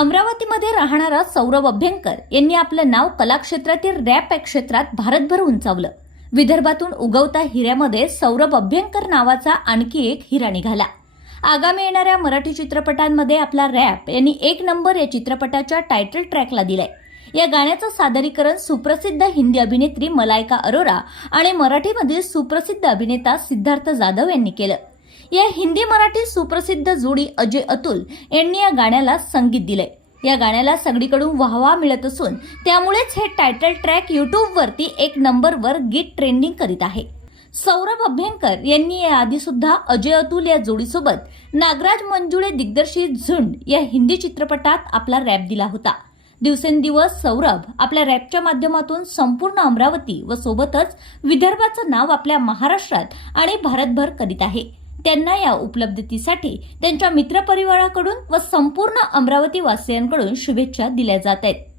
अमरावतीमध्ये राहणारा सौरभ अभ्यंकर यांनी आपलं नाव कलाक्षेत्रातील रॅप क्षेत्रात भारतभर उंचावलं. विदर्भातून उगवता हिऱ्यामध्ये सौरभ अभ्यंकर नावाचा आणखी एक हिरा निघाला. आगामी येणाऱ्या मराठी चित्रपटांमध्ये आपला रॅप यांनी एक नंबर या चित्रपटाच्या टायटल ट्रॅकला दिलाय. या गाण्याचं सादरीकरण सुप्रसिद्ध हिंदी अभिनेत्री मलायका अरोरा आणि मराठीमधील सुप्रसिद्ध अभिनेता सिद्धार्थ जाधव यांनी केलं. या हिंदी मराठी सुप्रसिद्ध जोडी अजय अतुल यांनी या गाण्याला संगीत दिले या गाण्याला सगळीकडून वाहवा मिळत असून त्यामुळेच हे टायटल ट्रॅक युट्यूबवरती एक नंबरवर गीत ट्रेंडिंग करीत आहे. सौरभ अभ्यंकर यांनी याआधी सुद्धा अजय अतुल या जोडीसोबत नागराज मंजुळे दिग्दर्शित झुंड या हिंदी चित्रपटात आपला रॅप दिला होता. दिवसेंदिवस सौरभ आपल्या रॅपच्या माध्यमातून संपूर्ण अमरावती व सोबतच विदर्भाचं नाव आपल्या महाराष्ट्रात आणि भारतभर करीत आहे. त्यांना या उपलब्धतेसाठी त्यांच्या मित्रपरिवाराकडून व संपूर्ण अमरावती वासियांकडून शुभेच्छा दिल्या जात आहेत.